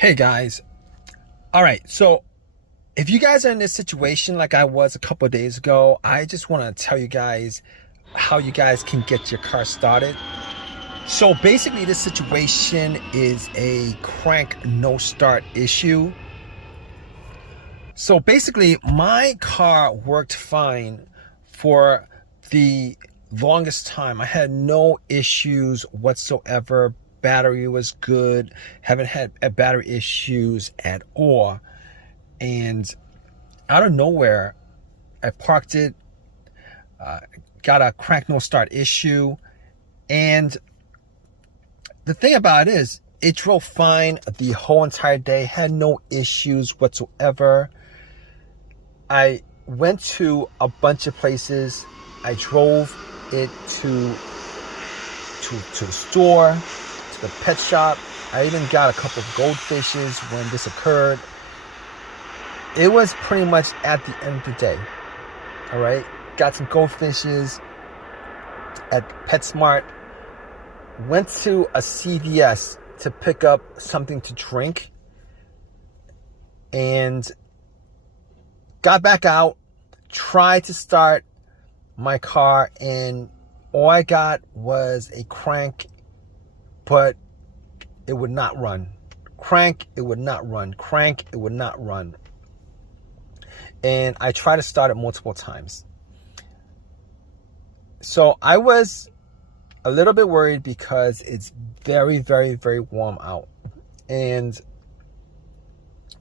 Hey guys. All right. So if you guys are in this situation like I was a couple of days ago, I just want to tell you guys how you guys can get your car started. So basically this situation is a crank no start issue. So basically my car worked fine for the longest time. I had no issues whatsoever. Battery was good. Haven't had battery issues at all. And out of nowhere, I parked it, got a crank no start issue. And the thing about it is, it drove fine the whole entire day, had no issues whatsoever. I went to a bunch of places. I drove it to the store, to the pet shop. I even got a couple of goldfishes when this occurred. It was pretty much at the end of the day. All right. Got some goldfishes at PetSmart. Went to a CVS to pick up something to drink. And got back out. Tried to start my car. And all I got was a crank, but it would not run. Crank, it would not run. Crank, it would not run. And I tried to start it multiple times. So I was a little bit worried because it's very, very, very warm out. And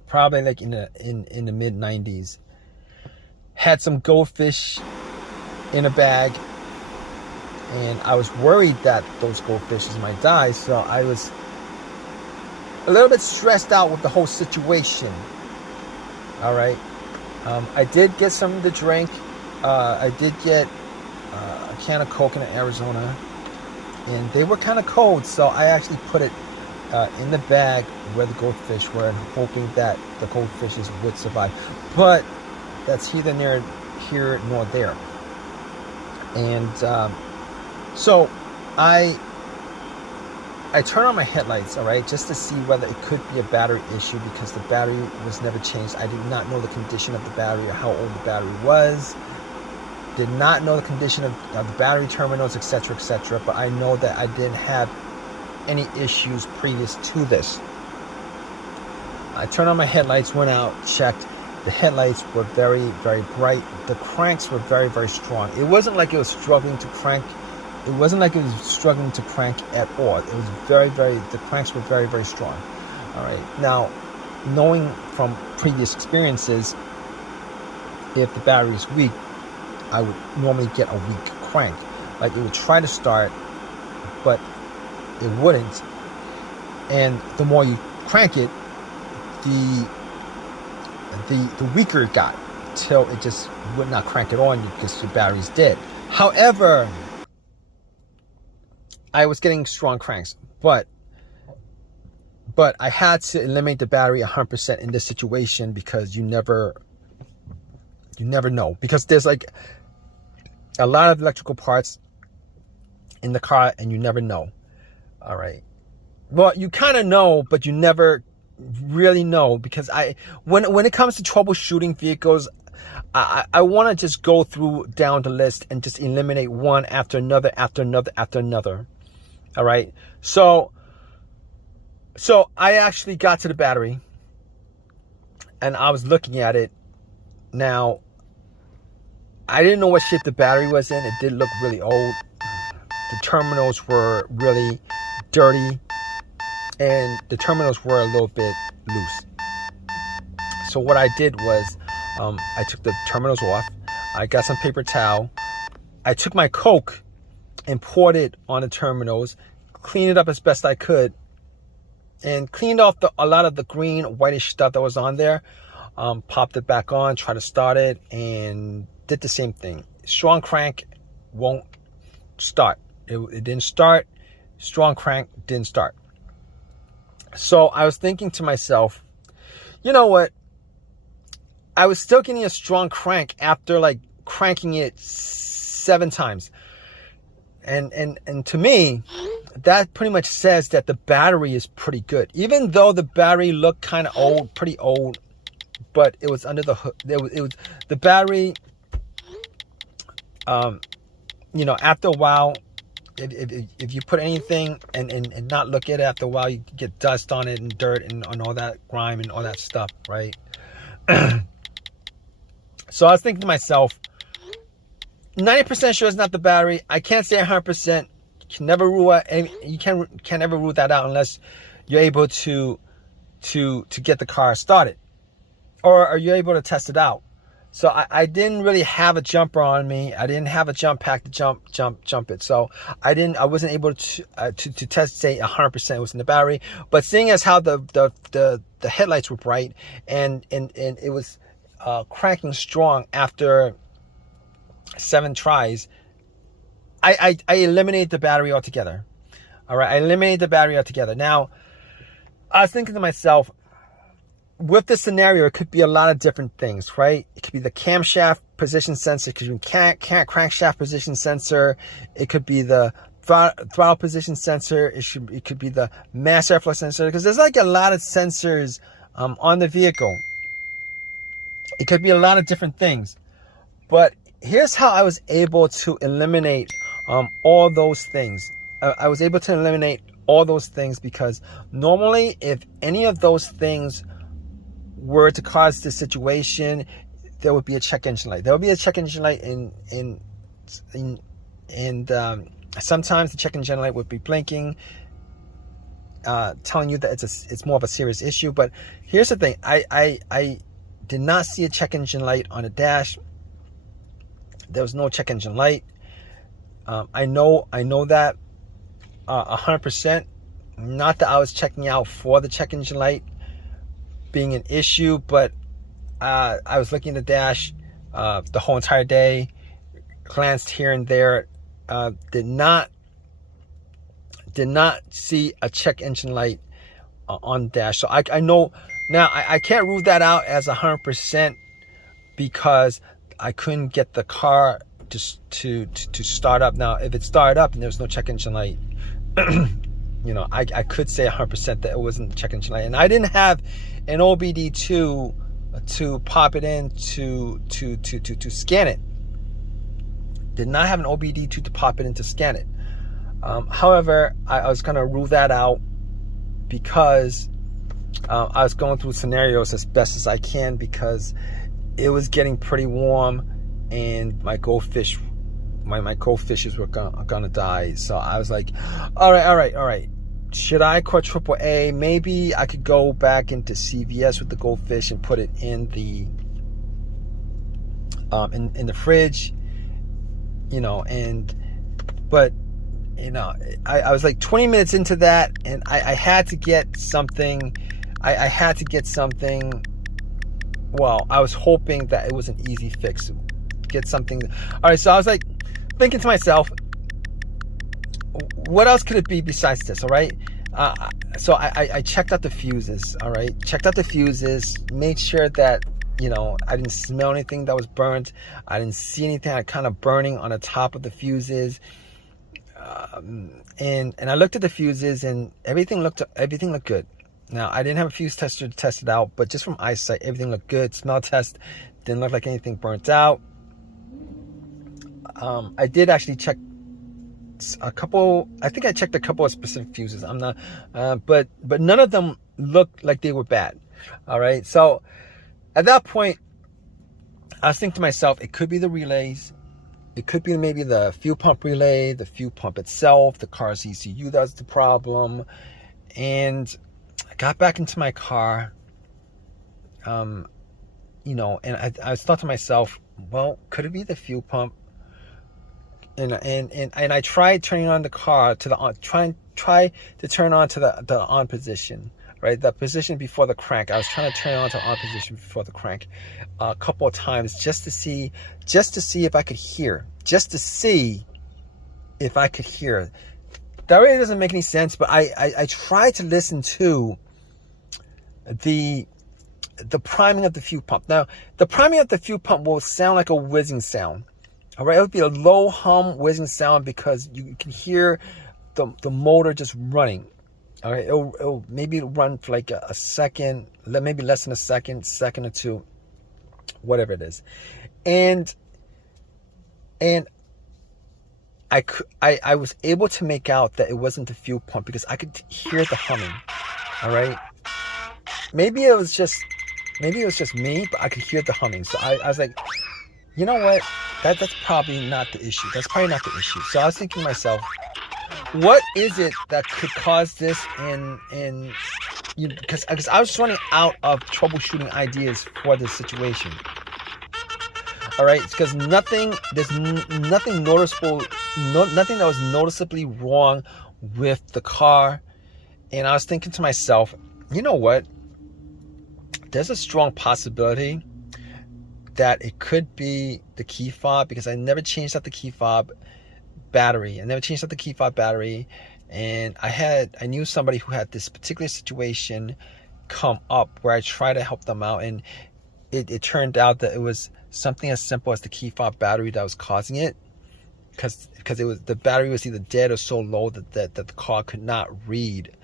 probably like in the mid 90s. Had some goldfish in a bag. And I was worried that those goldfishes might die. So I was a little bit stressed out with the whole situation. All right. I did get some to drink. I did get a can of Coke in Arizona. And they were kind of cold. So I actually put it in the bag where the goldfish were, hoping that the goldfishes would survive. But that's neither here nor there. And so I turned on my headlights, all right, just to see whether it could be a battery issue, because the battery was never changed. I did not know the condition of the battery or how old the battery was. Did not know the condition of the battery terminals, etc., etc. But I know that I didn't have any issues previous to this. I turned on my headlights, went out, checked. The headlights were very, very bright. The cranks were very, very strong. It wasn't like it was struggling to crank. It wasn't like it was struggling to crank at all. It was very, the cranks were very, very strong. All right. Now, knowing from previous experiences, if the battery is weak, I would normally get a weak crank. Like it would try to start, but it wouldn't. And the more you crank it, the weaker it got, till it just would not crank it on you because your battery's dead. However, I was getting strong cranks, but I had to eliminate the battery 100% in this situation, because you never know, because there's like a lot of electrical parts in the car and you never know. All right. Well, you kind of know, but you never really know, because when it comes to troubleshooting vehicles, I want to just go through down the list and just eliminate one after another, after another, after another. All right. So I actually got to the battery and I was looking at it. Now, I didn't know what shape the battery was in. It did look really old. The terminals were really dirty, and the terminals were a little bit loose. So what I did was, I took the terminals off. I got some paper towel. I took my Coke and poured it on the terminals, cleaned it up as best I could, and cleaned off a lot of the green, whitish stuff that was on there. Popped it back on, tried to start it, and did the same thing. Strong crank won't start. It didn't start. Strong crank didn't start. So I was thinking to myself, you know what? I was still getting a strong crank after like cranking it 7 times. And to me, that pretty much says that the battery is pretty good. Even though the battery looked kind of old, pretty old, but it was under the hood. It was the battery. You know, after a while, if you put anything and not look at it after a while, you get dust on it and dirt and all that grime and all that stuff, right? So I was thinking to myself, 90% sure it's not the battery. I can't say 100%. You can never rule out, you can never rule that out unless you're able to get the car started, or are you able to test it out? So I didn't really have a jumper on me. I didn't have a jump pack to jump it. So I wasn't able to test, say 100% it was in the battery. But seeing as how the headlights were bright and it was cranking strong after 7 tries, I eliminated the battery altogether. All right, I eliminated the battery altogether. Now, I was thinking to myself, with this scenario, it could be a lot of different things, right? It could be the camshaft position sensor, it could be crankshaft position sensor, it could be the throttle position sensor, it could be the mass airflow sensor, because there's like a lot of sensors on the vehicle. It could be a lot of different things. But here's how I was able to eliminate all those things. I was able to eliminate all those things because normally if any of those things were to cause this situation, there would be a check engine light. There would be a check engine light and sometimes the check engine light would be blinking, telling you that it's more of a serious issue. But here's the thing: I did not see a check engine light on the dash. There was no check engine light. I know that 100%. Not that I was checking out for the check engine light being an issue, but I was looking at the dash the whole entire day, glanced here and there, did not see a check engine light on the dash. So I know now I can't rule that out as 100% because I couldn't get the car to start up. Now, if it started up and there was no check engine light, you know, I could say 100% that it wasn't the check engine light. And I didn't have an OBD2 to pop it in to scan it. Did not have an OBD2 to pop it in to scan it. However, I was going to rule that out because I was going through scenarios as best as I can because it was getting pretty warm and my goldfish, my goldfishes were gonna die. So I was like, all right. Should I call AAA? Maybe I could go back into CVS with the goldfish and put it in the in the fridge, you know. But you know, I was like 20 minutes into that, and I had to get something. I had to get something. Well, I was hoping that it was an easy fix. Get something. All right, so I was like thinking to myself, what else could it be besides this? All right. So I checked out the fuses. All right. Checked out the fuses, made sure that, you know, I didn't smell anything that was burnt. I didn't see anything kind of burning on the top of the fuses. And I looked at the fuses and everything looked good. Now, I didn't have a fuse tester to test it out, but just from eyesight, everything looked good. Smell test didn't look like anything burnt out. I did actually check a couple. I think I checked a couple of specific fuses. I'm not, but none of them looked like they were bad. All right. So at that point, I was thinking to myself, it could be the relays. It could be maybe the fuel pump relay, the fuel pump itself, the car's ECU that's the problem. And I got back into my car, you know, and I thought to myself, well, could it be the fuel pump? And I tried turning on the car to the on, try to turn on to the on position, right? The position before the crank. I was trying to turn it on to the on position before the crank a couple of times just to see if I could hear, That really doesn't make any sense, but I tried to listen to the priming of the fuel pump. Now, the priming of the fuel pump will sound like a whizzing sound. All right, it would be a low hum whizzing sound because you can hear the motor just running. All right, it'll maybe run for like a second, maybe less than a second or two, whatever it is, and I was able to make out that it wasn't the fuel pump because I could hear the humming. All right, maybe it was just me, but I could hear the humming. So I was like, you know what? That's probably not the issue. That's probably not the issue. So I was thinking to myself, what is it that could cause this? Because I was running out of troubleshooting ideas for this situation. All right, it's because there's nothing noticeable, nothing that was noticeably wrong with the car. And I was thinking to myself, you know what? There's a strong possibility that it could be the key fob, because I never changed out the key fob battery. And I knew somebody who had this particular situation come up where I tried to help them out, and it turned out that it was something as simple as the key fob battery that was causing it, because the battery was either dead or so low that the car could not read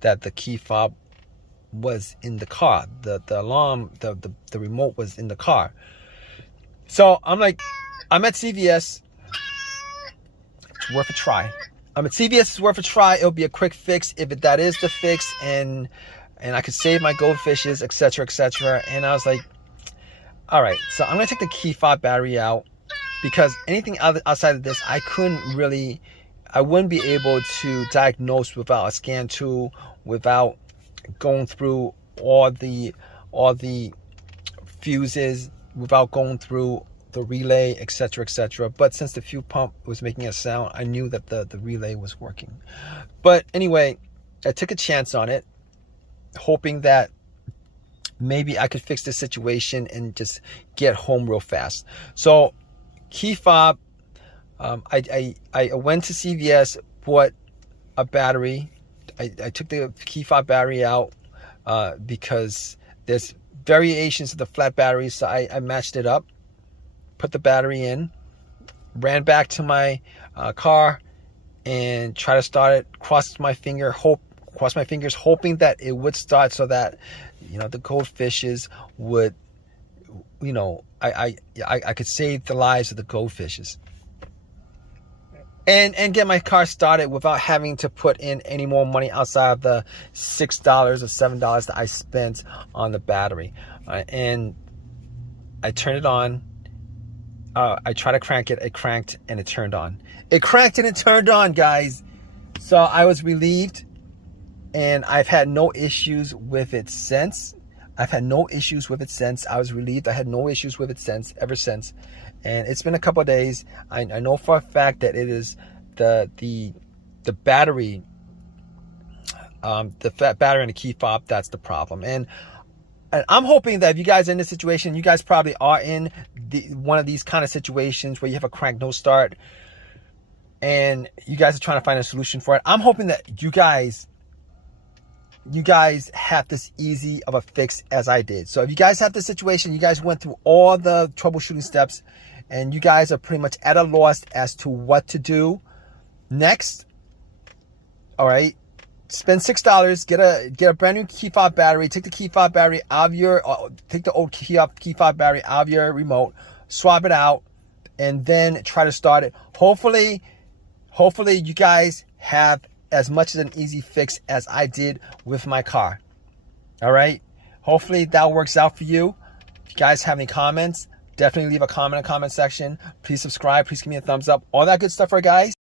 that the key fob was in the car. The alarm, the remote was in the car. So I'm at CVS. It's worth a try. I'm at CVS. It's worth a try. It'll be a quick fix if that is the fix, and I could save my goldfishes, etc., etc. And I was like, all right, so I'm gonna take the key fob battery out, because anything outside of this, I wouldn't be able to diagnose without a scan tool, without going through all the fuses, without going through the relay, etc., etc. But since the fuel pump was making a sound, I knew that the relay was working. But anyway, I took a chance on it, hoping that maybe I could fix the situation and just get home real fast. So key fob, I went to CVS, bought a battery. I took the key fob battery out because there's variations of the flat batteries, so I matched it up, put the battery in, ran back to my car and tried to start it. Crossed my fingers, hoping that it would start, so that the goldfishes would, I could save the lives of the goldfishes and get my car started without having to put in any more money outside of the $6 or $7 that I spent on the battery. And I turned it on. I tried to crank it. It cranked and it turned on. It cranked and it turned on, guys. So I was relieved, and I've had no issues with it since. I was relieved. I had no issues with it ever since. And it's been a couple of days. I know for a fact that it is the battery, the fat battery and the key fob that's the problem. And I'm hoping that if you guys are in this situation, you guys probably are in one of these kind of situations where you have a crank no start, and you guys are trying to find a solution for it. I'm hoping that you guys have this easy of a fix as I did. So if you guys have this situation, you guys went through all the troubleshooting steps, and you guys are pretty much at a loss as to what to do next. All right, spend $6, get a brand new key fob battery. Take the key fob battery out of take the old key fob battery out of your remote, swap it out, and then try to start it. Hopefully you guys have as much as an easy fix as I did with my car. All right, hopefully that works out for you. If you guys have any comments, definitely leave a comment in the comment section. Please subscribe. Please give me a thumbs up. All that good stuff, right, guys?